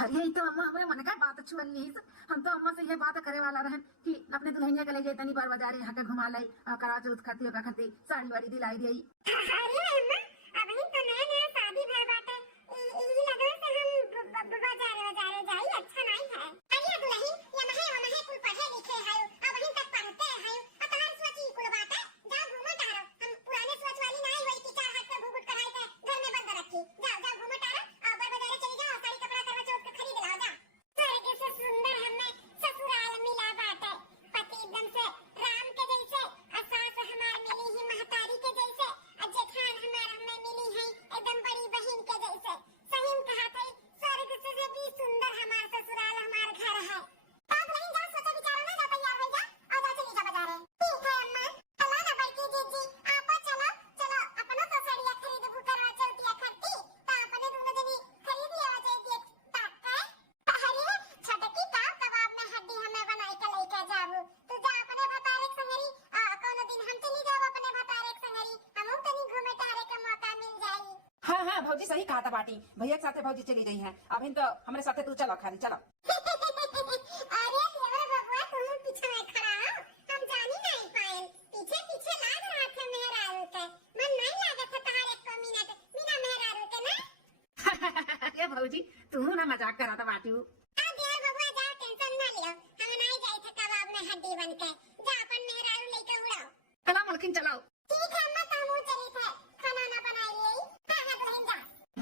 अरे तो अम्मा हमें मन का बात छुअली। हम तो अम्मा से ये बात करे वाला रहे कि अपने दुल्हनिया के ले जाए तनी बार बाजार यहाँ के घुमा लाई, करा चौथ खाती का खाती साड़ी वाड़ी दिलाई दी। अरे अम्मा अब ही तो नया नया शादी भय बाटे, ई लगवे से हम बाजार जाई अच्छा नहीं है। अरे दुल्हन ये महे कुल पढ़े लिखे है, अब ही तक पढ़ते है और तहार सोची कुल बात है। जाओ घूमो टारो, हम पुराने सोच वाली नहीं वही कि चार हाथ से घूंघट कराई के घर में बंद रखी। जाओ घूमो टारो और बाजार चली जाओ, साड़ी कपड़ा करवा चौथ का खरीद लाओ। जाओ स्वर्ग से सुंदर हमें ससुराल मिला बाटे, पति एकदम से राम के जैसे, और सास हमार मिली ही महतारी के जैसे, और जेठान हमार हमें मिली है एकदम बड़ी बहन के जैसे। सही में कहा था, स्वर्ग से भी सुंदर हमार ससुराल हमार घर है। अब नहीं जाओ सोचो विचारो ना, जाओ तैयार हो जा और जाओ चली जाओ बाजार। ठीक है अम्मा, चलो ना बड़की जीजी आपा चलो चलो अपनो तो साड़ियां खरीद बू करवा चौथिया खरीदी तो अपने दोनों जनी खरीद ले आ जाए देख ताक के। अरे छोटकी का कबाब में हड्डी हमें बनाई के लेके जाबू, तू जा अपने भतारे के संगरी, कोनो दिन हम चली जाब अपने भतारे के संगरी, हमहू तनी घूमे टहरे के मौका मिल जाई। हाँ हाँ भौजी सही कहा था बाटी, भैया के साथे भौजी चली गई है। अब तो हमारे साथे तू चलो खाली चलो। अरे देवर बबुआ तुम पीछे में खड़ा हो, हम जानी नहीं पाए, पीछे पीछे लाग रहा था मेहरारू के, मन नहीं लागत था तहार एक मिनट बिना मेहरारू के ना। ये भौजी तू ना मजाक करा था बाटी। देवर बबुआ जाओ टेंशन ना लियो, हम नहीं जाए थे कबाब में हड्डी बन के, जा अपन मेहरारू लेके उड़ाओ। चलो मलकिन चलो। ठीक है अम्मा तुम चली थे खाना ना बनाई ले। हां हां बहन जा।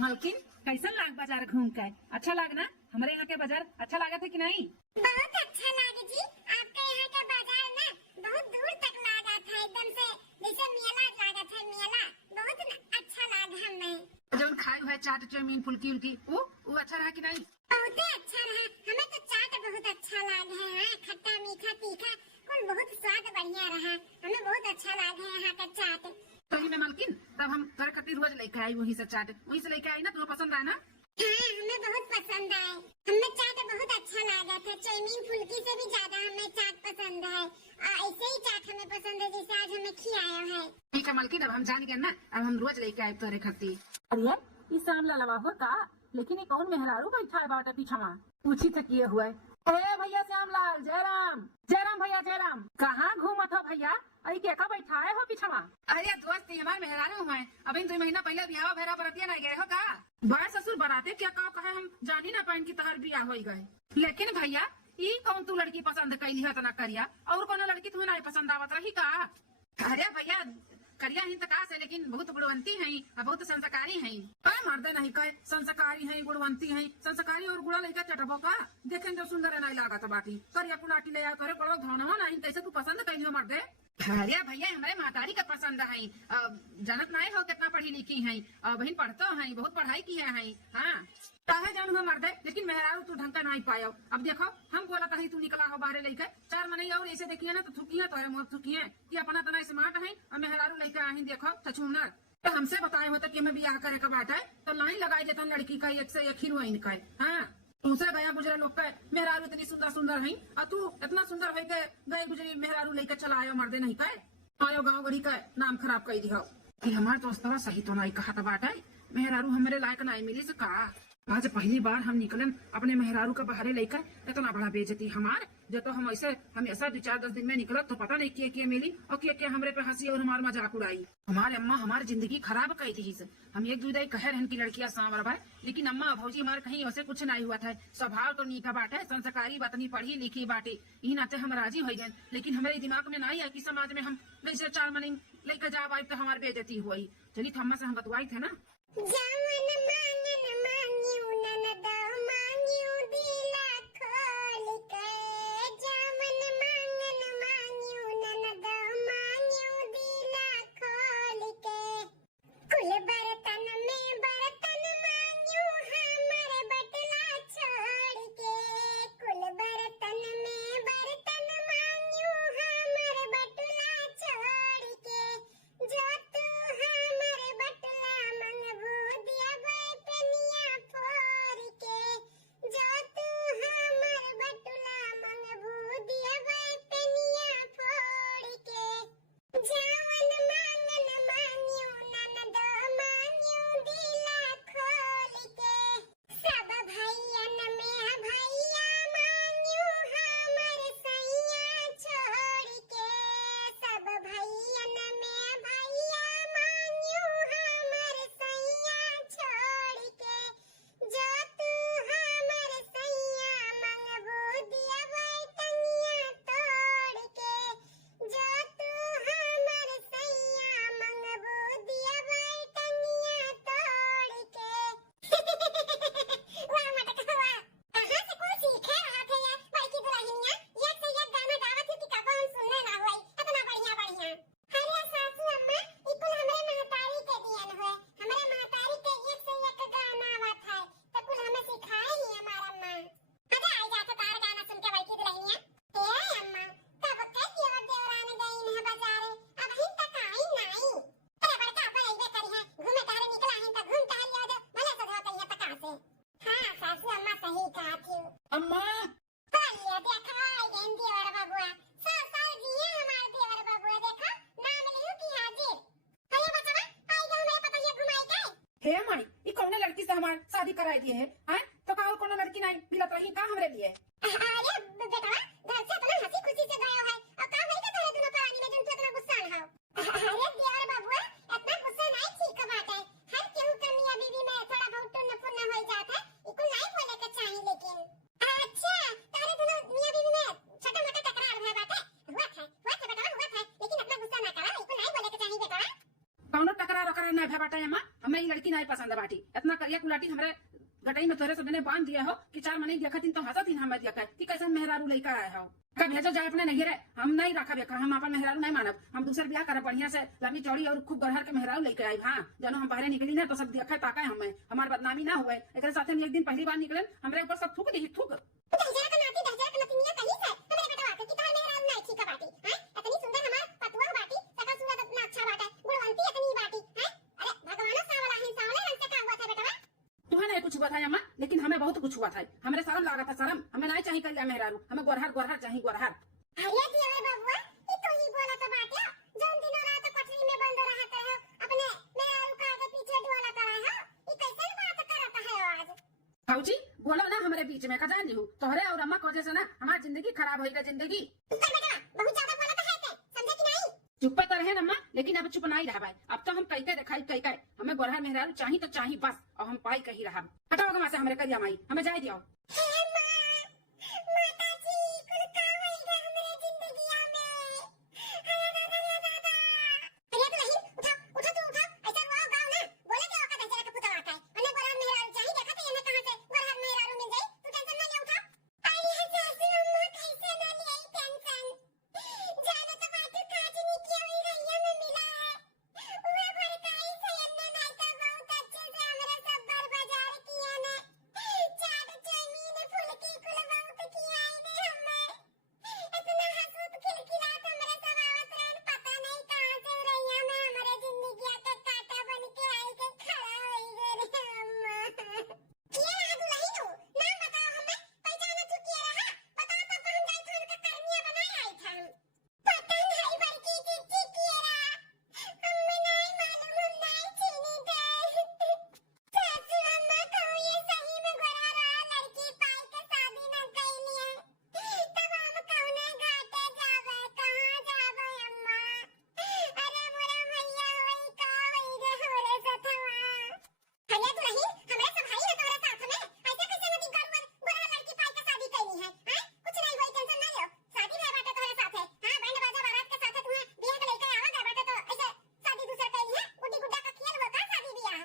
मलकिन कैसा लाग बाजार घूम के? अच्छा लाग ना? हमारे यहाँ के बाजार अच्छा लगा था कि नहीं? बहुत अच्छा लागे जी, आपके यहाँ का बाजार ना बहुत दूर तक लगा था, एकदम से जैसे मेला लगा था, मेला बहुत अच्छा लगा हमें। जो खाए हुए चाट चाउमीन फुल्की उल्की वो अच्छा रहा कि नहीं? बहुत अच्छा रहा, हमें तो चाट बहुत अच्छा लगा है। खट्टा मीठा तीखा कुल बहुत स्वाद बढ़िया रहा, हमें बहुत अच्छा लगा है यहाँ का चाट। तो ही में मलकिन तब हम तोरे खातिर रोज लेके आई वहीं से चाट, वहीं से लेके आई ना, तुम्हें पसंद आया ना? हाँ हमें बहुत पसंद आए, हमें चाट बहुत अच्छा लगा था, चाउमीन फुल्की से भी ज्यादा हमें चाट पसंद है, और ऐसे ही चाट हमें पसंद है जैसे आज हमें खिलाया है। ठीक है मलकिन अब हम जान गए ना, अब हम रोज लेके आए तोरे खातिर। अरे इस सामला लवा हो का, लेकिन ये कौन मेहरारू बैठा है बाटे पीछा में? पूछी था किए हुए। ए भैया श्यामलाल जयराम, जयराम भैया जयराम, कहाँ घूमत हो भैया? अरे क्या बैठा है हो पीछा में? अरे दोस्त हमारे मेहरारू हुए, अभी 2 महीना पहले ब्याह भैरा बरतिया नहीं गए हो का? बड़े ससुर बराते क्या कहे हम जानी ना पाइन की तहर ब्याह हो गए। लेकिन भैया ये कौन तू लड़की पसंद कैली है तना करिया, और कोनो लड़की तुम्हें नहीं पसंद आवत रही का? अरे भैया करिया ही तका से, लेकिन बहुत गुणवंती है और बहुत संस्कारी है। कहे मर्दे नहीं कहे संस्कारी है गुणवंती है, संस्कारी और गुड़ा लेकर चटबो का देखें जो सुंदर नहीं लागत बाटी, करिया पुनाटी ले करे पड़ो धोना नहीं, कैसे तू पसंद कैली हो मर्दे? अरे भैया हमारे मातारी का पसंद है, जनत नहीं हो कितना पढ़ी लिखी है, बहन पढ़ते हैं बहुत पढ़ाई की है। हाँ कहे जानू हो मर्दे, लेकिन मेहरारू तू ढंग का नहीं पायो। अब देखो हम बोला था तू निकला हो बाहर लेके 4 महीने और ऐसे देखिए ना तो थुकी है तोरे मोर थुकी है कि अपना तना स्मार्ट है और मेहरारू लेके आई देखो छछूनर। तो हमसे बताए होता कि हमें ब्याह करे का बात है तो लाइन लगाई देता लड़की का एक से एक हीरोइन का। हाँ तुमसे गया गुजरे लोग का मेहरारू इतनी सुंदर सुंदर है और तू इतना सुंदर है के गए गुजरी मेहरारू लेके चला आयो मर्दे नहीं कहे आयो गाँव गढ़ी का नाम खराब कर दिया कि हमारे दोस्तवा सही तो नहीं कहा था बात है, मेहरारू हमारे लायक नहीं मिली से कहा। आज पहली बार हम निकलन अपने मेहरारू का बाहरे लेकर, इतना बड़ा बेइज्जती हमार जो तो हम ऐसे हमेशा 2-4-10 दिन में निकलत तो पता नहीं क्या मिली और क्या हमरे पे हंसी और हमार मजाक उड़ाई। हमारे अम्मा हमारी जिंदगी खराब कही थी। हम एक दूसरे कह रहे की लड़कियां सांवर भाई, लेकिन अम्मा भौजी हमारे कहीं ऐसे कुछ नहीं हुआ था। स्वभाव तो नीका बात है, संस्कारी बतनी पढ़ी लिखी बाटे, यही नाते हम राजी हो गए, लेकिन हमारे दिमाग में नहीं है कि समाज में हम वैसे 4 महीने लेकर जा पाए तो हमारी बेइज्जती हुई। चलिए अम्मा से हम बतवाई थे ना। जो तू हमारे बटला मंगबू दिया हे माई ये कौन लड़की से हमार शादी कराई दिए है हैं? तो का और कोनो लड़की नहीं मिलत रही का हमरे लिए? अरे बेटा घर से इतना हंसी खुशी से गया है और का नहीं के तोरे दोनों कहानी में जन तू इतना गुस्सा न हो। अरे देवर बाबू इतना गुस्सा नहीं ठीक बात है। हर केहू के मियां बीवी में थोड़ा बहुत टुन्न फुन्न हो जाता है, इको नहीं बोले के चाहिए। लेकिन अच्छा तोरे दोनों मियां बीवी में छोटा मोटा तकरार हुआ बात है, हुआ था बेटा हुआ था, लेकिन इतना गुस्सा ना करा, इको नहीं बोले के चाहिए बेटा। कौनो टकरार ओकरार नहीं भे बाटा अम्मा, हमें ये लड़की नहीं पसंद बाटी। इतना करिया कुलाटी हमरे गटई में तोरे सबने बांध दिया हो कि 4 महीने देखतिन तो हंसतिन हम देखा कि कैसन मेहरारू लइका आया हो। का भेजो जाए अपने नहीं रे, हम नहीं रखा बेका, हम अपन मेहरारू नहीं मानब। हम दूसर ब्याह करब बढ़िया से लंबी चौड़ी और खूब गरहर के मेहरारू लेके आई। हां जनो हम बाहर निकली ना तो सब देखा ताका हमें, हमार बदनामी ना हुए। एकरे साथे में एक दिन पहली बार निकले हमरे ऊपर सब थूक दी थूक। दहजरा का नाती निया कहीं से हमरे बेटा वाके कि तोर मेहरारू नहीं ठीक बाटी हैं? इतनी सुंदर हमार पतुआ बाटी, सकल सूरत इतना अच्छा बाटा, गुणवंती इतनी बाटी हैं? अरे भगवान सावला है, सावले रंग से का हुआ था बेटा? तुम्हें नहीं कुछ हुआ था अम्मा, लेकिन हमें बहुत कुछ हुआ था। हमें शर्म लगा था, शर्म हमें नहीं चाहिए कल्याण मेहरारू, हमें गोरहर गोरहर चाहिए गोरहर। अरे देवर बाबू ये तो ही बोला तो बात है, जौन दिनों रात पटरी में बंद रहता है अपने मेहरारू का आगे पीछे डोला कर रहा है, ये कैसे बात करता है आज? भाऊजी बोलो ना हमारे बीच में, का जान दी हूँ तोहरे और अम्मा की वजह से ना हमारी जिंदगी खराब होएगा। जिंदगी पर बेटा बहुत ज्यादा बोला तो है के समझे कि नहीं? चुप तो रहे अम्मा, लेकिन अब चुप नहीं रहा भाई। अब तो हम कई कई दिखाई कई कई हमें गोरहर मेहरारू चाहिए तो चाहिए बस, और हम पाई कही रहा। हटाओ वहाँ से हमारे करिया माई, हमें जाए दियो। हे मां माताजी कुल का होएगा हमरे जिंदगिया में? अरे दादा अरे तो नहीं उठा तू उठा, ऐसा हुआ गाँव ना बोले के औकात है जरा पुता आता है अने गोरहर मेहरारू चाहिए, देखा तो ये कहां से गोरहर मेहरारू मिल जाए, तू टेंशन ना ले उठा। अरे सासू अम्मा कैसे ना ले टेंशन, जाने तो बात काज नहीं किया हुई रैया में मिला है वो भड़काई से अन्ना नहीं तो बहुत अच्छे से हमरा सब बार बाजार किया ने, चाट जमीन फुलकी कुल बहुत किया ने हमें, इतना हंसत खिलखिलात हमरा सब आवत रहन, पता नहीं कहां से रैया में हमारे जिंदगी के कांटा बन के आई के खड़ा होई गए रे अम्मा। ये रहा दुल्ही तू, नाम बताओ हमें, पहचाना तू किया रहा, बताओ तो हम जाई थन का करनिया बनाए आई था। पता नहीं बड़की चिट्ठी किया रहा, हमें नहीं मालूम, हम नहीं चीनी थे। सासू अम्मा कहूँ ये सही में गोरा रहा, लड़की पाई के शादी न कैली है, तब हम कौने घाटे जावे, कहाँ जावे अम्मा? अरे मोरे भैया होई का होई गे हमरे सथवा। अरे तू नहीं हमरे सब भाई न तोरे साथ में, ऐसे कैसे नदी गरुड़ गोरा लड़की पाई के शादी कैली है हैं? कुछ नहीं होई, टेंशन ना लो, शादी भे बाटे तोरे साथ है। हां बैंड बाजा बारात के साथ तुम्हें बियाह के लेके आवा गए बाटे, तो ऐसे शादी दूसर कैली है, गुड्डी गुड्डा का खेल वो का शादी बियाह?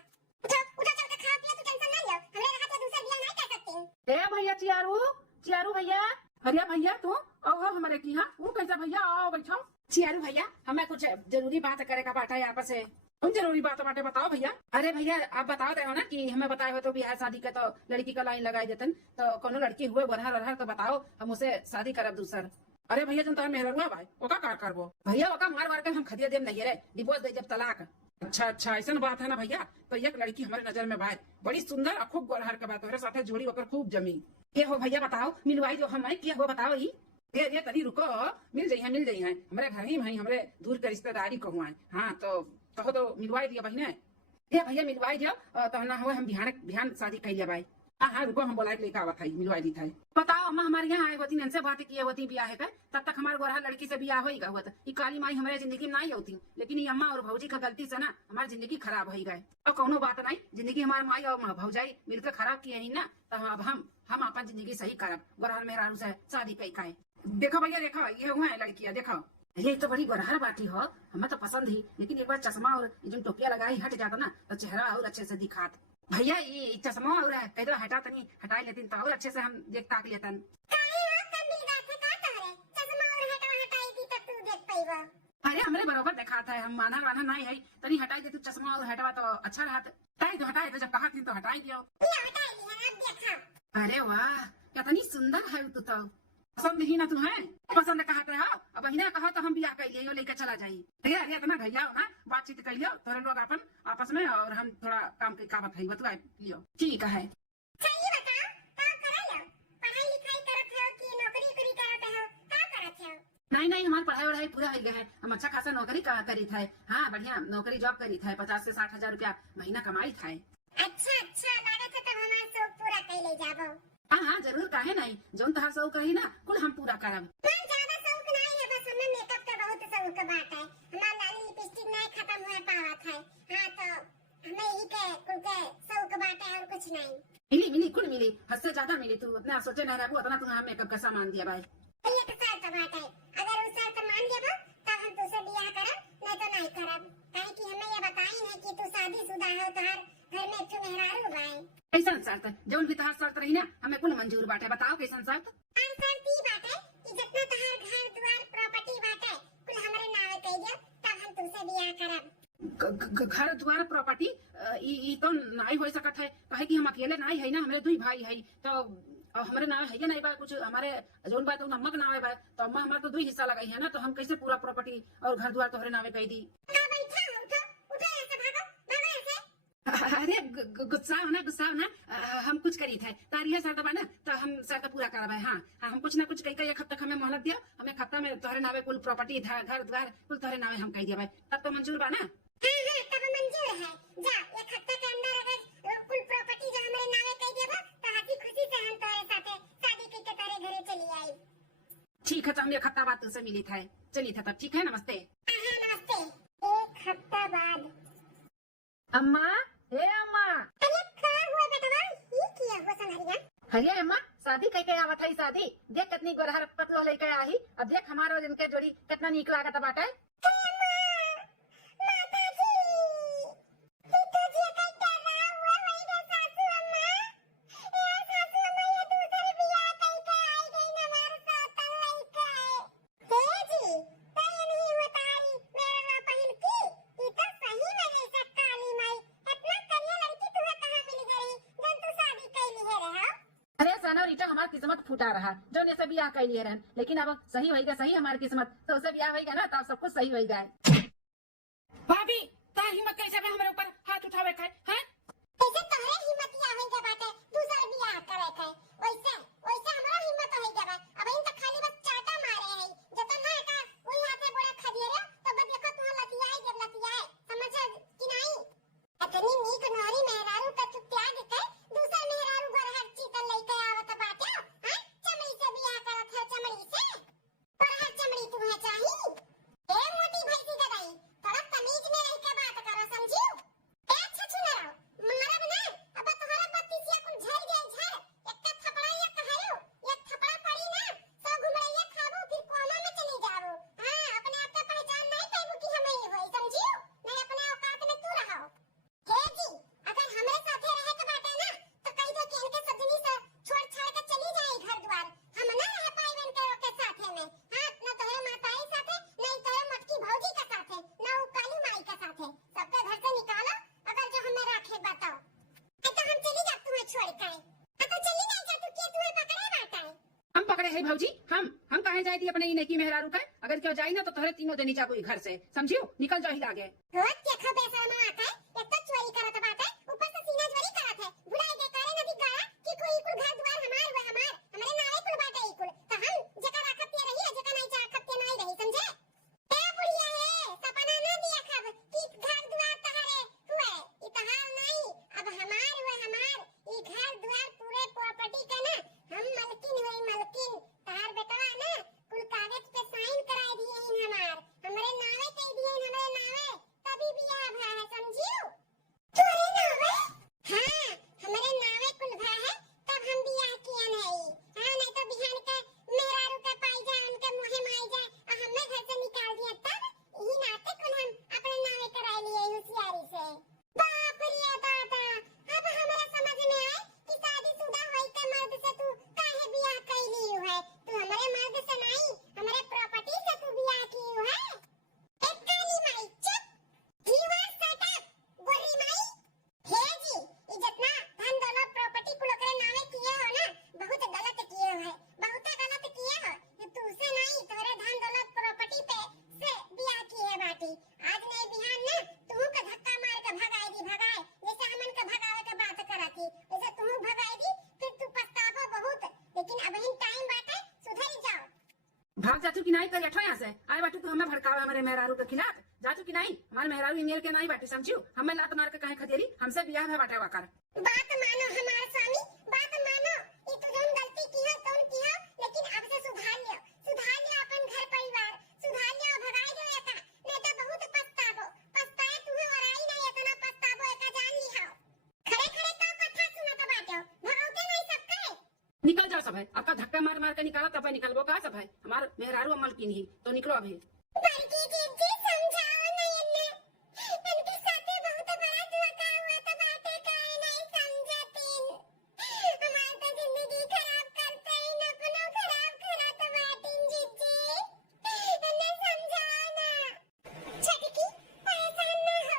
उठा चल के खा पिया, तू टेंशन ना लो, हमरे रहत दूसर बियाह नहीं कर सकती। ए भैया चियारू चियारू भैया, अरे भैया तू आओ हमारे की। हाँ वो कैसा भैया आओ बैठो। चियारू भैया हमें कुछ जरूरी बात करे का बाटा है आपस से। कौन जरूरी बात बाटे बताओ भैया। अरे भैया आप बता रहे हो ना कि हमें बताए हो तो बिहार शादी का तो लड़की का लाइन लगाई देतन, तो कोनो लड़की हुए गोरहर वरहर तो बताओ, हम उसे शादी करब दूसर। अरे भैया जन तो मेहरुआ भाई ओका का करबो भैया, ओका मार मार कर हम खदिया देम नहीं रे, डिवोर्स दे जब तलाक। अच्छा अच्छा ऐसा बात है ना भैया, तो एक लड़की हमारे नजर में भाई बड़ी सुंदर और खूब गोरहर के बात, साथे जोड़ी होकर खूब जमी। ये हो भैया बताओ मिलवाई जो हम क्या हो बताओ। ये तनी रुको, मिल जाई है हमारे घर ही भाई, हमारे दूर के रिश्तेदारी को हुआ है। हाँ तो मिलवाई दिया बहने, ये भैया मिलवाई दियो तो ना हो हम बिहान शादी कर लिया भाई। हाँ रुको हम बोला लेकर आवा था, मिलवाई दी था। बताओ अम्मा हमारे यहाँ आए होती इनसे बात किए होती ब्याह है, तब तक हमारे गोरहर लड़की से ब्याह होगा हुआ था। ये काली माई हमारे जिंदगी में नहीं होती, लेकिन ये अम्मा और भौजी का गलती से ना हमारी जिंदगी खराब हो गए। और कोनो बात नहीं, जिंदगी हमारे माई और भौजाई मिलकर खराब किए ही ना, तो अब हम अपन जिंदगी सही करब, गोरहर मेहरारू से शादी कई का। देखो भैया देखो ये हुआ है लड़कियां, देखो ये तो बड़ी गोरहर बाटी हो, हमें तो पसंद ही, लेकिन एक बार चश्मा और जो टोपिया लगाई हट जाता ना तो चेहरा और अच्छे से दिखात। भैया ये चश्मा और कह दो हटा तनी हटा लेती तो और अच्छे से हम देख ताक लेतन। अरे हमरे बरोबर देखा था, हम माना वाना नहीं है, तनी हटाई दे तू चश्मा और हटवा तो अच्छा रहा। हटाई तो जब कहा थी तो हटाई दियो। अरे वाह कितनी सुंदर है तू तो, पसंद ही ना तुम्हें पसंद कहते हो। अब बहिना कहो तो हम ब्याह कर लियो लेकर चला जाइए। अरे इतना घैया हो ना, बातचीत कर लियो तोरे लोग अपन आपस में, और हम थोड़ा काम के काम है बतवा लियो। ठीक है नहीं नहीं नहीं, हमारी पढ़ाई वढ़ाई पूरा हो गया है। हम अच्छा खासा नौकरी करी था। हाँ, बढ़िया नौकरी जॉब करी था। 50 से 60 हजार रुपया महीना कमाई था। अच्छा अच्छा, लागत है तब हमार शौक पूरा कर ले जाबो। हाँ हाँ जरूर, काहे नहीं, जौन तहार शौक रही ना कुल हम पूरा करब। पर ज्यादा शौक नहीं है, बस हमें मेकअप का बहुत शौक बात है। हमार लाली लिपस्टिक नहीं खत्म हुआ पावत है। हाँ तो हमें यही के कुल के शौक बात है और कुछ नहीं। मिली मिली कुल मिली, हद से ज्यादा मिली। तू अपना सोचे नहीं रहू, अपना तुम्हारा मेकअप का सामान दिया भाई। एक शर्त बात है, अगर उस शर्त मान लेबो तब हम तुझसे ब्याह करब, नहीं तो नहीं करब। काहे कि हमें ये बताई है कि तू शादीशुदा है, तोहार घर में एक मेहरारू बाई। कैसन शर्त? जौन भी तहार शर्त रही ना हमें कुल मंजूर बाटे। बताओ कैसन शर्त? और शर्त ई बात है कि जितना तोहार घर द्वार प्रॉपर्टी बाटे कुल हमारे नावे कह दियो, तब हम तुझसे ब्याह करब। घर द्वार प्रॉपर्टी ई तो नहीं हो सकत है। काहे कि हम अकेले नहीं है ना, हमारे दुई भाई है। तो हमारे नाम है नहीं बा कुछ, हमारे जोन बात अम्मा के नाम है। तो अम्मा हमारे तो दुई हिस्सा लगाई है ना, तो हम कैसे पूरा प्रॉपर्टी और घर द्वार तोहरे नामे कह दी? का बैठा हो, उठो उठो, ऐसे भागो भागो ऐसे। अरे गुस्सा हो ना, गुस्सा हो ना। हम कुछ करी थे तारी है शर्त बा ना, तो हम शर्त पूरा करवाए। हाँ हाँ, हम कुछ ना कुछ कह एक हफ्ता हमें मोहलत दिया। हमें एक हफ्ता में तोहरे नामे कुल प्रॉपर्टी घर द्वार कुल तोहरे नामे हम कह दिया। तब तो मंजूर बा ना? हाँ हाँ, तब मंजूर है। जा एक हफ्ते के अंदर अगर कुल प्रॉपर्टी जो हमारे नावे कह देबो तो हंसी खुशी से हम तोरे साथे शादी करके तारे घरे चली आई। ठीक है, तो हम एक हफ्ता बाद तुझसे मिली था। चली था तब, ठीक है, नमस्ते। हाँ नमस्ते। एक हफ्ता बाद। अम्मा, हे अम्मा। अरे का हुआ बेटवा, ये किया हुआ संहरिया? हरिया अम्मा, शादी कह के आवत है। शादी देख कितनी गोरहर पतलो लेके आई। अब देख हमारो इनके जोड़ी कितना नीक लागत बाटे। हमार किस्मत फूटा रहा जो ने से ब्याह कर लिए रहन, लेकिन अब सही होएगा, सही हमारी किस्मत तो उसे ब्याह होएगा ना, तब सब कुछ सही होएगा। भाभी तार हिम्मत कैसे बा हमारे ऊपर हाथ उठावे का है? ऐसे तोहरे हिम्मत या होई के बाटे दूसर बियाह करे के, वैसे वैसे हमरा हिम्मत होई के बा। अब इन त खाली बस चाटा मारे है, जत ना का ओई हाथे बड़ा खदिरे तो बस देखो तू लतियाई जब लतियाए, समझ कि नहीं? इतनी नीक नारी मेहरारू का तू त्याग के दूसर मेहरारू घर हर चीतल लेके आवत बाटे। हां चमड़ी से बियाह करत है, चमड़ी से पर हर चमड़ी तुम्हें चाहिए। ए मोटी भैंसी गदाई, थोड़ा तमीज में रह के बात करो, समझियो? ए छछुना मारब ना, अब तोहरा बत्तीसिया कुल झड़ जाए झड़। एक थपड़ा या कहयो, एक थपड़ा पड़ी ना सो घुमड़ैया खाबो फिर कोमा में चली जाबो। हां अपने आप के पहचान नहीं पाबो कि हम ही होई, समझियो? नहीं अपने औकात में तू रहो। हे जी अगर हमरे साथे रहे के बाटे ना तो कह दो कि इनके सजनी से छोड़ छाड़ के चली जाए घर द्वार। हम ना रह पाएबन के साथे में। हां ना तोहरे माताई साथे, नहीं तोहरे मटकी भौजी के साथे, ना वो काली माई के साथे। सबके घर से निकालो अगर जो हमें रखे बताओ। तो हम चली जा तुम्हें छोड़ के। तो चली नहीं जा, तू के तुम्हें पकड़े बाटा है? हम पकड़े है भौजी, हम कहे जाए थी अपने ही नेकी मेहरारू का। अगर क्यों जाई ना तो तोहरे तीनों देनी चाबू घर से, समझियो? निकल जाओ ही लागे। रोज के खबे शर्मा आता है, एक तो चोरी करत बाटे, ऊपर से सीना चोरी करत है। भुलाई दे करे नदी गाया कि कोई कुल घर द्वार हमार हुआ, हमार हमरे नावे कुल बाटे ई कुल। तो हम जका रखते रही है, जका नहीं चाहते नहीं रही, समझे? ए बुढ़िया है, सपना ना दिया खब कि घर द्वार तहरे हुए, ई तहार नहीं, अब हमार हुआ, हमार ई घर द्वार पूरे प्रॉपर्टी का ना हम मलकिन हुई, मलकिन। तहार बेटवा ना कुल कागज पे साइन कराई दिए इन हमार, हमरे नावे कह दिए इन हमरे नावे, तभी बियाह भा है, समझियो? भाग जातू की नहीं कर यहाँ से आए बाटू तू हमें भड़कावे हमारे मेहरारू के खिलाफ जातू की नहीं हमारे मेहरारू ईमेल के नहीं बाटी समझू हमें लात मार के कहे खदेरी हमसे बियाह है बाटे वाकर बात मानो हमारे स्वामी, बात मानो। ये तो जोन गलती की है तौन की है, लेकिन अब से सुधार लियो अपन घर परिवार, सुधार लियो, भगाई दो एका, नहीं तो बहुत पछताबो, पछताए तुम्हें और आई नहीं इतना पछताबो एका जान लिहाओ। खड़े खड़े तो कथा सुनत बाटो, भगाओते नहीं सबके। निकल जाओ सब है आपका धक्का मार मार के निकाला तब निकलबो का सब है हमारे मेहरारू अमल की नहीं तो निकलो अभी। बड़की जीजी समझाओ नहीं इन्हें, इनके साथे बहुत बड़ा धोखा हुआ तो बातें काहे नहीं समझतीन। हमारी तो जिंदगी खराब करते हैं, अपनों खराब करा तो बाटीन जीजी, इन्हें समझाओ ना। छटकी परेशान ना हो,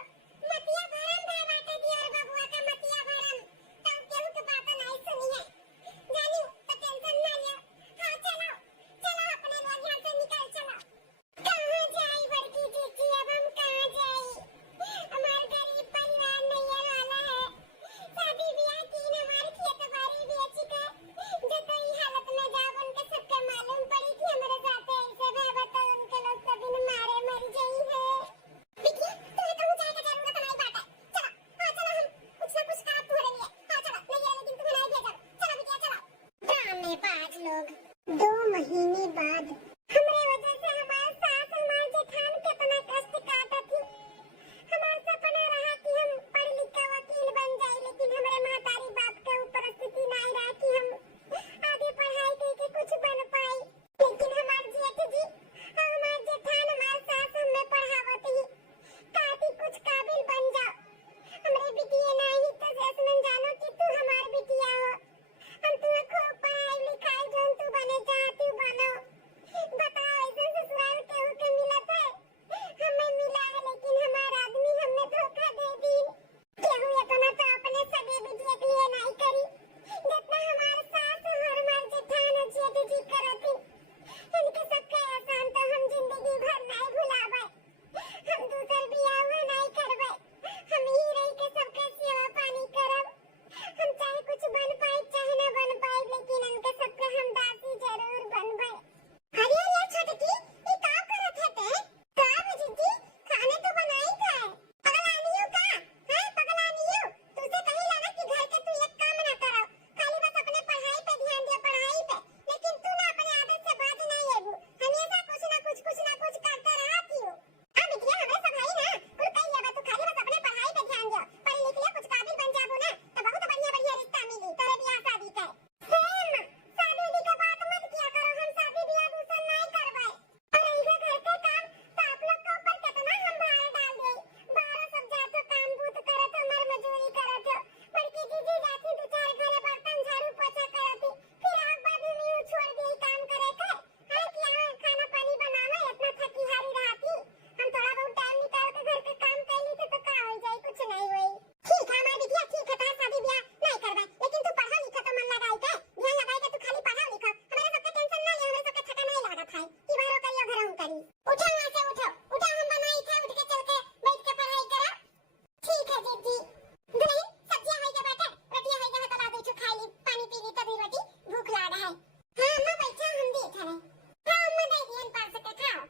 मतिया भरम भय बाटे दियर बबुआ का मतिया भरम, तब केहू के बात नहीं सुनी है। जानी तो टेंशन ना लियो, हाँ चलो चलो अपने लोग यहाँ से निकल चलो। कहाँ जाई बड़की जीजी, अब हम कहाँ जाई? हमारे गरीब परिवार नैयर वाला है, शादी ब्याह की हमारी खेत बाड़ी बेच के जो तो ई हालत में जाब उनके सबके मालूम पड़ी कि हमारे साथ ऐसे भय बताओ उनके लोग कभी न मारे मर गई है। बिटिया तुम्हें कहूँ जाए का जरूरत नहीं बाटे, चलो हाँ चलो हम कुछ ना कुछ काम तुम्हारे लिए, हाँ चलो नैयर लेकिन तुम्हें नहीं भेजा, चलो बिटिया चलो। ड्रामेबाज लोग, 2 महीने बाद हमरे वजह से हमारे सास हमारे जेठान कितना कष्ट काटा थी। हमारा सपना रहा कि हम पढ़ लिख के वकील बन जाए, लेकिन हमारे महतारी बाप के ऊपर स्थिति नहीं रहा कि हम आगे पढ़ाई करके कुछ बन पाए। लेकिन हमारे जेठ जी और हमारे जेठान हमारे सास हमें पढ़ावत ही काती कुछ काबिल बन जाओ। हमरे बिटिया नहीं तो जैसमन जानो कि तू हमारी बिटिया हो, हम तुम्हें खूब पढ़ाई लिखाई जोन तू बने चाहती बनो। बताओ ऐसे ससुराल केहू के मिलत है? हमें मिला है, लेकिन हमारा आदमी हमें धोखा दे दी। केहू इतना तो अपने सगे बिटिया के लिए नहीं करी जितना हमारे सास और हमारे जेठान और जेठ जी करती। इनके सबके एहसान तो हम जिंदगी भर नहीं भुलावे, हम दूसर बियाह नहीं करवे, हम ही रह के सबके सेवा पानी करब। हम चाहे कुछ बन पाए चाहे न बन पाए, लेकिन इनके सबके हम दासी जरूर बनबे। अरे ये छटकी ये का करत है ते? का जीजी खाने तो बनाई था, पगलानियो का है पगलानियो। तुझे कहीं लगा कि घर के तू एक काम ना करो, खाली बस अपने पढ़ाई पे ध्यान दे पढ़ाई पे, लेकिन तू ना अपने आदत से बात नहीं है, हमेशा कुछ ना कुछ करते रहती हो। अब बिटिया हमें सब है ना, कुल कहीं है तू खाली बस अपने पढ़ाई पे ध्यान दे, पढ़ लिख ले कुछ काबिल बन जाबो ना तो बहुत बढ़िया रिश्ता मिली तेरे ब्याह शादी का। शादी की बात मत किया करो, हम शादी ब्याह दूसरा नहीं करवाए। और इधर घर के काम तो आप लोग के ऊपर कितना हम भार डाल दे, बाहर सब जातो काम बूत करे तो मर मजदूरी करे तो बड़की जीजी जाती 2-4 घरे बर्तन झाड़ू पोछा करती, फिर आग बाद में यूं छोड़ दी काम करे के है कि यहाँ खाना पानी बनावे इतना थकी हारी रहती। हम थोड़ा बहुत टाइम निकाल के घर के काम कर ली तो का हो जाए, कुछ नहीं हुई। ठीक है हमारी बिटिया ठीक है, तार शादी ब्याह नहीं करवाए, लेकिन तू पढ़ा लिखा तो मन लगाई के ध्यान लगाई के तू खाली पढ़ा लिखा, हमारे सबके टेंशन नहीं है, हमें सबके थका नहीं लागत है कि बाहर करियो घर हम करी। उठो यहाँ से उठो हम बनाई थे, उठ के चल के बैठ के पढ़ाई करा। ठीक है जीजी। दुल्हन सब्जियां है के बेटा, रोटियां है के तो ला दे छो, खाई ली पानी पी ली तभी रोटी भूख लागा है। हां अम्मा बैठो हम देख रहे। हां अम्मा दे दियन पास के खाओ।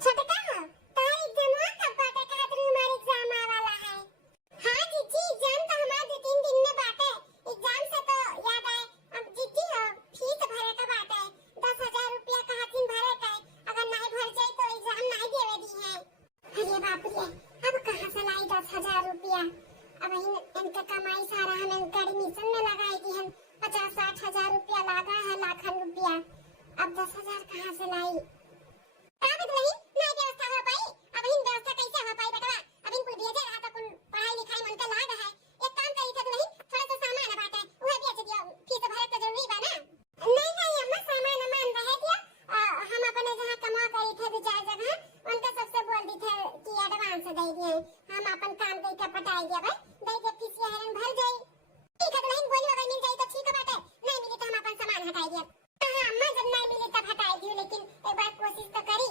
छोटका हो तार एग्जाम कब बाटे का हमारे एग्जाम वाला है? हां जीजी एग्जाम तो हमारा 2-3 दिन में बाटे। एग्जाम से तो याद आए, अब जीजी हो फीस भरे का बाटे, 10,000 रुपया का दिन भरे का, अगर नहीं भर जाए तो एग्जाम नहीं देवे दी है। अरे बाप रे अब कहां से लाई 10,000 रुपया? अब इनका कमाई सारा हम इनका एडमिशन में लगाएगी, हम 50-60 हजार रुपया लगा है, लाखन रुपया, अब 10,000 कहां से लाई? का बदलही नहीं व्यवस्था हो पाई, अब इन व्यवस्था कैसे हो पाई बेटा? अब इन कुल भेजे रहा तो कुल पढ़ाई लिखाई मन का लाग है, एक काम करी था दुल्हन थोड़ा सा सामान बाटे वह बेच दियो, फीस भरे तो जरूरी बा ना। नहीं अम्मा सामान मान रहे दिया, हम अपने जहां कमा करी थे 2-4 जगह उनका सबसे बोल दी थे कि एडवांस दे दिए, हम अपन काम करके पटाई दिया भाई, दे के फीस हरन भर जाई। ठीक है दुल्हन बोली अगर मिल जाई तो ठीक है बाटे, नहीं मिली तो हम अपन सामान हटाई दिया। हां अम्मा जब नहीं मिली तब हटाई दियो, लेकिन एक बार कोशिश तो करी।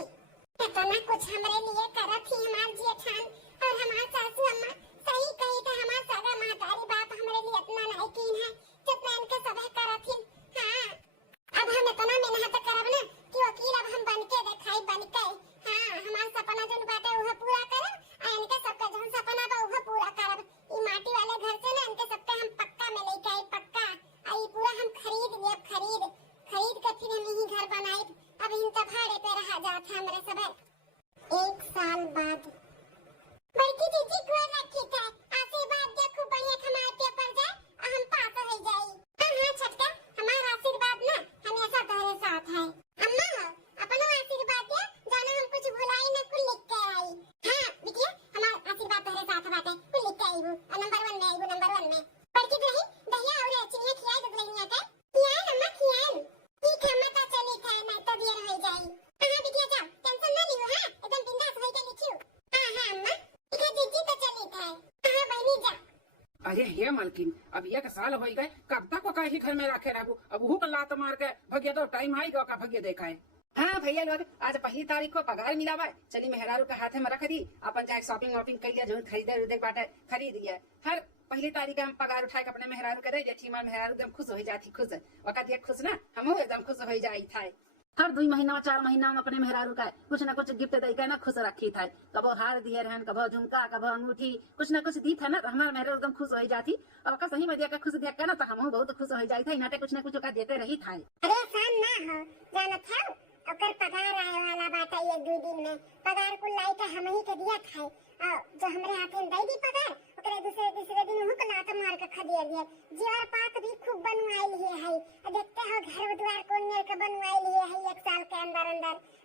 इतना कुछ हमरे लिए करत थी हमार जेठान और हमार सासू अम्मा, सही कही तो हमार सगा महतारी बाप हमरे लिए इतना नहीं कीन है जितना इनके सबे करत थी। हां अब हम इतना मेहनत करब ना कि वकील अब हम बन अरे हे मलकिन, अब एक साल हो गए, कब तक वो कहीं घर में रखे रहू। अब वो लात मार के भगे तो टाइम आएगा का भगे देखा है। हाँ भैया लोग, आज पहली तारीख को पगार मिला हुआ है। चली मेहरारू के हाथे में रख दी, अपन चाहे शॉपिंग वॉपिंग कर लिया, जो खरीदे उदे बाटे खरीद लिया। हर पहली तारीख हम पगार उठा के अपने मेहरारू के दे जेठी मार मेहरारू एकदम खुश हो जाती। खुश वक्त खुश ना हम एकदम खुश हो जाई था। हर 2 महीना 4 महीना में अपने मेहरारू का कुछ न कुछ गिफ्ट दे के ना खुश रखी था। कबो हार दिए रहन, कबो झुमका, कबो अंगूठी, कुछ न कुछ दी था ना, तो हमारे मेहरारू एकदम खुश हो जाती। और का सही में दिया के खुश देख के ना तो हम बहुत खुश हो जाई था। इनाते कुछ न कुछ का देते रही था। अरे सान ना हो जानत है, ओकर पगार आए वाला बात है 1-2 दिन में। पगार कुल लाई के हम ही के दिया था, जो हमरे हाथे में दे दी पगार, ओकरे दूसरे दिन उहु के लात मार के खदिया दिए। जीवर पात भी खूब बनवाई लिए है, देखते हो घर द्वार कोन मेल के बनवाई लिए है 1 साल के अंदर।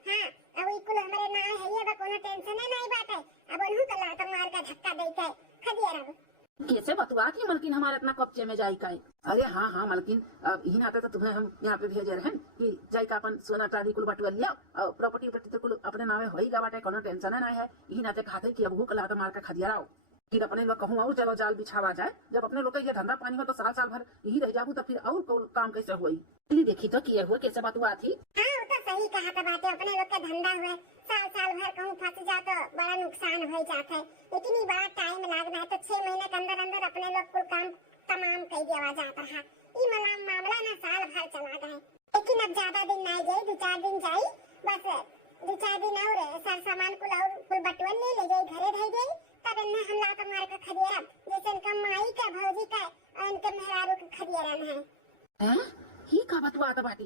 हां, अब ई कुल हमरे ना है, ये बा कोनो टेंशन नहीं बाटे। अब उहु के लात मार के धक्का देके खदिया रहो। कैसे बतवा कि मलकिन हमारे इतना कब्जे में जाई का है। अरे हाँ हाँ मलकिन, अब यही नाते तो तुम्हें हम यहाँ पे भेजे रहे कि जाई का अपन सोना चांदी कुल बटुआ लिया और प्रॉपर्टी तो कुल अपने नामे हो ही गा बाटे, कोनो टेंशन ना है। यही नाते खाते कि अब कला मार के खदिया रहो, फिर अपने लोग कहूँ और चलो जाल बिछावा जाए। जब अपने लोग का ये धंधा पानी हो तो साल भर यही रह जाबू, तो फिर और काम कैसे हुई। देखी तो किए हुए कैसे बतवा थी। हाँ वो तो सही कहा था बातें, अपने लोग का धंधा हुए साल भर कहूँ फंस जा तो बड़ा नुकसान हो जाता है। लेकिन ये बड़ा टाइम लगना है, तो 6 महीने के अंदर अपने लोग कुल काम तमाम कर दिया जाता है। ये मामला ना साल भर चला गया, लेकिन अब ज्यादा दिन नहीं जाए, 2-4 दिन जाई, बस 2-4 दिन और सार सामान कुल बटुअन ले जाए घरे धई दे, तब इन्हें हम लात मार के खदिया जैसे इनका माई का भौजी का और इनके मेहरारू के खदिया रहना है। ही का बतवा तो बाटी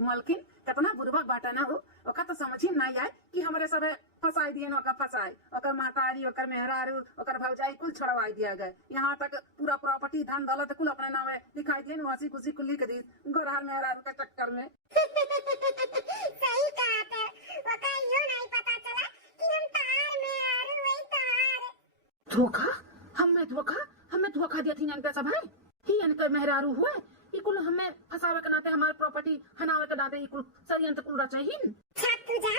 मलकिन कितना बुरबक बाटा ना हो, ओका तो समझ ही नहीं आए कि हमरे सब फसाई दिए, ओका फसाई, ओकर मातारी, ओकर मेहरारू, ओकर भौजाई कुल छड़वाई दिया गए। यहाँ तक पूरा प्रॉपर्टी धन दौलत कुल अपने नामे दिखाई दिए, हंसी खुशी कुल लिख दी गोरहर मेहरारू के चक्कर में। सही कहा था, ओका यो नहीं पता चला कि हम तार मेहरारू वही तार धोखा, हमें धोखा दिया थी इनका सब है ही, इनके मेहरारू हुए ये कुल हमें फसावे के नाते हमारे प्रॉपर्टी हनावे के नाते ये कुल षड्यंत्र कुल रचाहीन। छत तू जा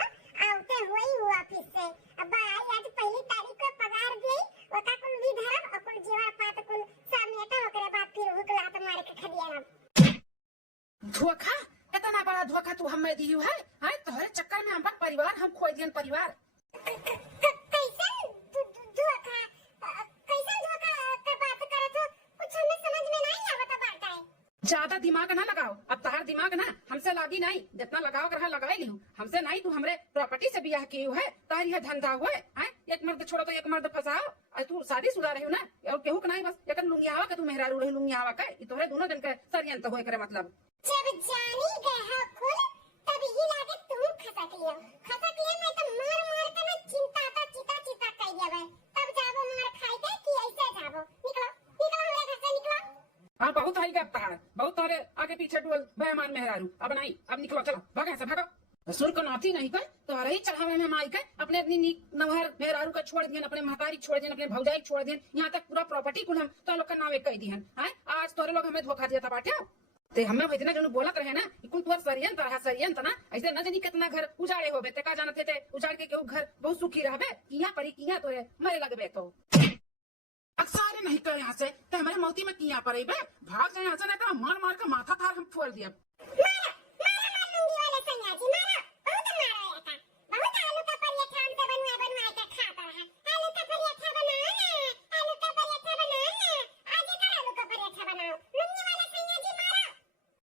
आउते हुई ऑफिस से, अब आज पहली तारीख को पगार दी, ओका कुल भी धरब और कुल जीवा पात कुल समेटा, ओकरे बाद फिर हुकला त मार के खदिया ना। धोखा, इतना बड़ा धोखा तू हमें दी है? हां तोहरे चक्कर में अपन परिवार हम खोई दियन परिवार। ज्यादा दिमाग ना लगाओ, अब तार दिमाग ना हमसे लागी नहीं, जितना लगाओ रहा लगाई लिहू, हमसे नहीं। तू हमरे प्रॉपर्टी से ब्याह की है, तार यह धंधा हुआ है। एक मर्द छोड़ो तो एक मर्द फंसाओ, और तू शादी शुदा रही ना, और केहू नहीं बस एक लुंगियावा का तू मेहरारू रही लुंगियावा का, तोहरे दोनों दिन के षड्यंत्र होए करे मतलब। जब जानी गए हो खुल, तब ही लागे तुम खसक लियो मैं तो मार के मैं चिंता कर देबे, तब जाबो मार खाई के कि ऐसे जाबो। निकलो हमरे घर से निकलो। हाँ बहुत आई गया तार, बहुत तारे आगे पीछे डुअल बेमान मेहरारू। अब नहीं, अब निकलो, चलो भागो से भागो। सुर को नाती नहीं कर तो रही चढ़ावे में माई के अपने अपनी नवहर मेहरारू का छोड़ दियन, अपने महतारी छोड़ दियन, अपने भौजाई छोड़ दियन, यहाँ तक पूरा प्रॉपर्टी कुल हम तो लोग का नावे कह दियन। आज तोरे लोग हमें धोखा दिया था बाटे, ते हमें इतना जो बोलत रहे ना कुल तुअर षड्यंत्र ना, ऐसे न जानी कितना घर उजाड़े होबे, ते का जानते थे उजाड़ के केहू घर बहुत सुखी रहबे, किया परी किया तोरे मरे लगबे। तो अक्सर नहीं करे यहाँ से, तो हमारे मौती में किया पड़े बे, भाग जाए यहाँ से, नहीं तो मार के माथा थार हम फोड़ दिया।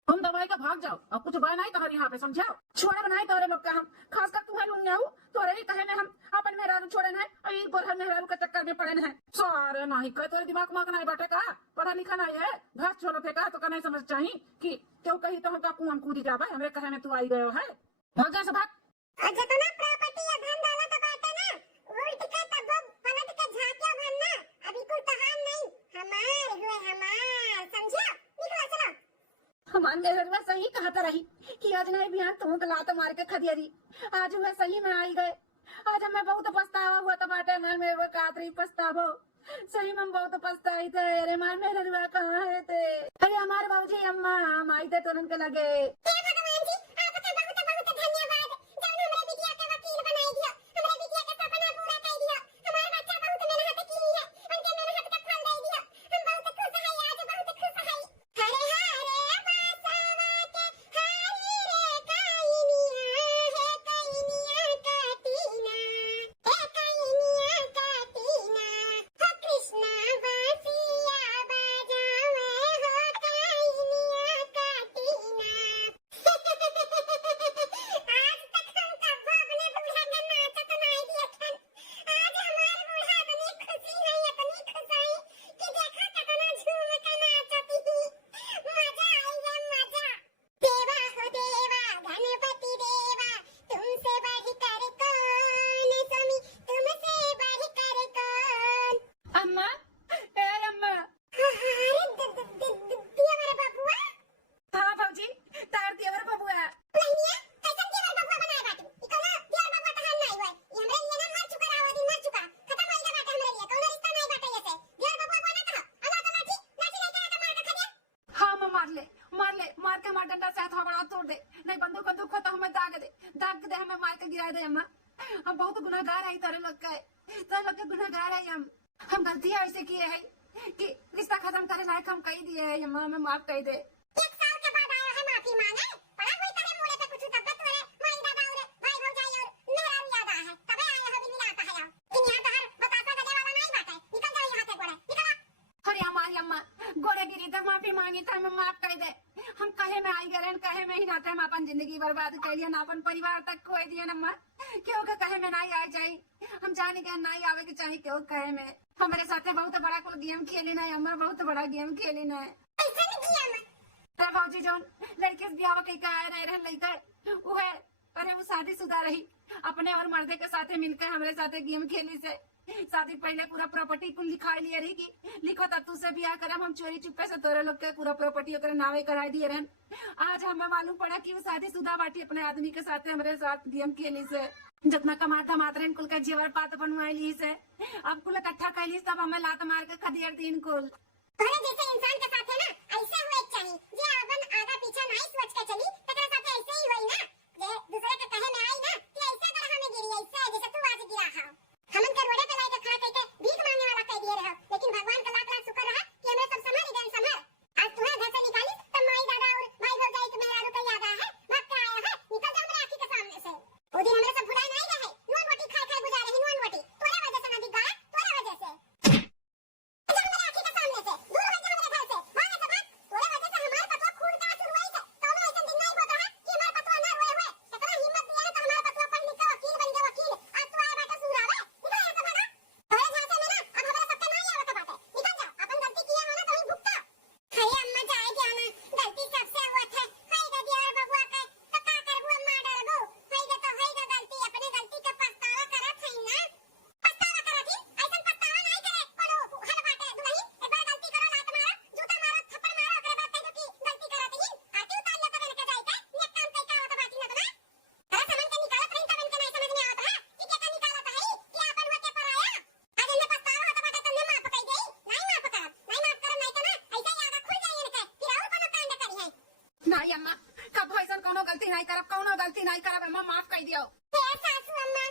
तुम दवाई का भाग जाओ और कुछ बनाई तो यहाँ पे समझाओ, छोड़े बनाए तोरे लोग का हम, खासकर तुम्हें लूंगा तोरे ही कहे में हम अपन मेहरारू छोड़े हैं और ये गोरहर मेहरारू के चक्कर में पड़े हैं। सारे नहीं कहे तोरे दिमाग में नहीं बैठे का, पढ़ा लिखा नहीं है, घास छोड़ो थे का, तो का नहीं समझ चाहिए कि क्यों कही तो होगा कुआं कूदी जावे, हमरे कहे में तू आई गयो है, भाग जा से भाग। जितना प्रॉपर्टी या धन दौलत बाटे ना, उल्ट के तब पलट के झांकिया भरना, अभी कुल तहान नहीं, हमार हुए हमार, समझा? निकलो चलो। हमारे मेहरवा सही कहता रही कि आज नहीं बिहान तुम तो लात मार के खदियरी, आज हुए सही में आई गए। आज हमें बहुत पछतावा हुआ था बाटे, हमारे मेरे कातरी पछतावो, सही में बहुत पछताई थे। अरे हमारे मेहरवा कहाँ है थे? अरे हमारे बाबूजी अम्मा हम आई थे तुरंत के लगे। हे भगवान जी, आपका बहुत धन्यवाद, जब हमरे बिटिया के वकील बनाई दिया, हमरे बिटिया के सपना पूरा कर दिया, हमारे बच्चा बहुत मेहनत की है, उनके मेहनत का फल दे दिया। दे अम्मा, हम बहुत गुनहगार है तारे लोग का, तारे लोग के गुनहगार है हम गलतियां ऐसे किए हैं कि रिश्ता खत्म करे लायक हम कही दिए है अम्मा, हमें माफ कर दे। 1 साल के बाद आया है माफी मांगे, पड़ा हुई तेरे मुंह पे कुछ तब तोरे माई दादा और भाई भौजाई और मेरा याद आ है, तबे आया हो बिन आता है इन यहां तहर बतासा गजे वाला नहीं बात है, निकल जा यहां से गोड़े निकल। अरे हमारी अम्मा गोड़े गिरी तो माफी मांगी तो हमें माफ कर दे, हम कहे में आई गए कहे में ही नाते हम अपन जिंदगी बर्बाद कर लिया ना, अपन परिवार तक खोई दिया अम्मा, क्यों के कहे में नहीं आ जाए, हम जाने के नहीं आवे के चाहिए, क्यों कहे में हमारे साथे बहुत बड़ा कुल गेम खेली ना अम्मा, बहुत बड़ा गेम खेली ना। ऐसा नहीं किया मैं तो भौजी जौन लड़के से ब्याह कई का रह रहन लइका वो है, अरे वो शादीशुदा रही, अपने और मर्दे के साथे मिलकर हमारे साथे गेम खेली से शादी पहले पूरा प्रॉपर्टी कुल लिखा लिए रही कि लिखो तू से ब्याह करम, हम चोरी चुपे से तोरे लोग के पूरा प्रॉपर्टी ओकरे नावे करा दिए रहन। आज हमें मालूम पड़ा कि वो शादीशुदा बाटी अपने आदमी के साथ हमारे साथ गेम खेली से, जितना कमाता मात्र कुल का जेवर पात बनवाई से, अब कुल इकट्ठा कैली तब हमें लात मार के खदियर दिन कुल। तोरे जैसे इंसान के साथ है ना ऐसे हुए चाहिए, जे अपन आगा पीछा नहीं सोच के चली तकरा साथे ऐसे ही होई ना, जे दूसरे के कहे में आई ना कि ऐसे अगर हमें गिरी ऐसे जैसे तू आज गिरा हा, हमन के रोड़े पे लाई के खा कहते भीख मांगने वाला कह दिए रहो, लेकिन भगवान का लाख लाख शुक्र रहा कि हमें सब संभाल गए संभाल। आज तुम्हें घर से निकाली तब माई दादा और भाई भौजाई के मेरा रुपया याद आया है, भाग के आया है, निकल जा मेरे आंखी के सामने से। वो दिन हमरे सब भुलाए नहीं रहे, नून रोटी खाए खाए गुजारे ही नून रोटी, तोरे वजह से नदी गाय, तोरे वजह से जा मेरे आंखी के सामने से, दूर हो जा मेरे घर से, भाग ऐसे भाग, तोरे वजह से हमारे पतवा खून का आंसू रुआई से, तो ऐसा दिन नहीं होता है कि हमारे पतवा ना रोए हुए, कितना हिम्मत दिया ना तो हमारे पतवा पढ़ लिख के वकील बन गए वकील, आज तो आया बेटा सुनावे, निकल यहाँ से भागा, तोरे झांसे में ना अब हमारे सबके नहीं आवत बात है, निकल जा, अपन गलती किए हो ना तो ही भुगता। हाय अम्मा जाए क्या ना, गलती सबसे हुआ था, हाय गा दिया और बबुआ के, तो का करबू अम्मा डरबू, हाय गा तो हाय गा गलती, अपने गलती का पछतावा करत हई ना, पछतावा करत ही, ऐसा पछतावा नहीं करे, कोनो हद बाटे दुलही, एक बार गलती करो लात मारो, जूता मारो, थप्पड़ मारो, ओकरे बाद कहियो कि गलती करत ही, आरती उतार ले तो के जाए के, नेक काम कई का होत बाटी ना तो ना, अरे समन के निकालत रही तब इनके नहीं समझ में आवत है, कि के का निकालत है, कि अपन होके पराया, आज इन्हें पछतावा होत बाटे तो ने माफ कई गई, नहीं माफ करत, नहीं माफ करत नहीं तो ना, ऐसा ही आगा खुल जाई इनके, फिर और कोनो कांड करी है। नहीं अम्मा कब ऐसा कोनो गलती नहीं करब, कोनो गलती नहीं करब अम्मा, माफ कर दियो। सासू अम्मा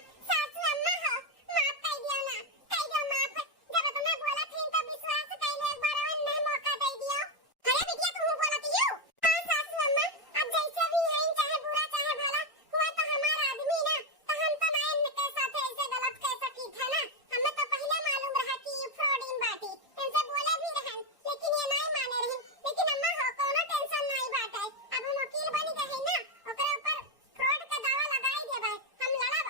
हो, माफ कर दियो ना, कर दियो माफ, जब तुम्हें बोला थी तो विश्वास कइले एक बार और नहीं मौका दे दियो, अरे बिटिया तू बोलत हियो, हां सासू अम्मा, अब जैसे भी है चाहे बुरा चाहे भला, हुआ तो हमारा आदमी ना, तो हम तो ना इनके साथ ऐसे गलत कह सकी था ना, हमें तो पहले मालूम रहा कि ये फ्रॉड इन बाटी, इनसे बोले भी रहन, लेकिन ये नहीं माने रही, लेकिन अम्मा हो कोनो टेंशन नहीं बाटे, अब हम वकील बन गए हैं ना, ओकरे ऊपर फ्रॉड का दावा लगाई देबे, हम लड़ब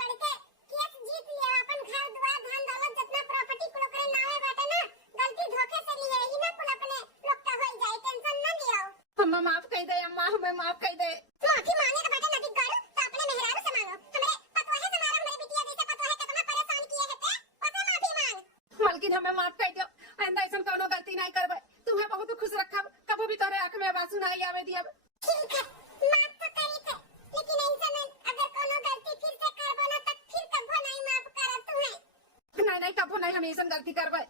लड़के केस जीत लिए, अपन घर द्वार धन दौलत जितना प्रॉपर्टी कुल ओकरे नावे बाटे ना, गलती धोखे से लिए ही ना कुल अपने लोग का होई जाए, टेंशन न लियो। अम्मा माफ कर दे अम्मा, हमें माफ कर दे। माफी मांगे तो बेटा नदी गाड़ू तो अपने मेहरारू से मांगो, हमरे पतोहे से मारो, हमरे बिटिया जैसे पतोहे कितना परेशान किए हैं ते, ओसे माफी मांग। मालकिन हमें माफ कर दियो, आइंदा ऐसा कोनो गलती नहीं करबे, तुम्हें बहुत खुश रखब, कबो भी तोरे आंख में आंसू नहीं आवे दियब। ठीक है माफ तो करी थे, लेकिन ऐसा में अगर कोनो गलती फिर से करबो ना तो फिर कबो नहीं माफ करत तुम्हें। नहीं नहीं कबो नहीं हम ऐसा गलती करबे।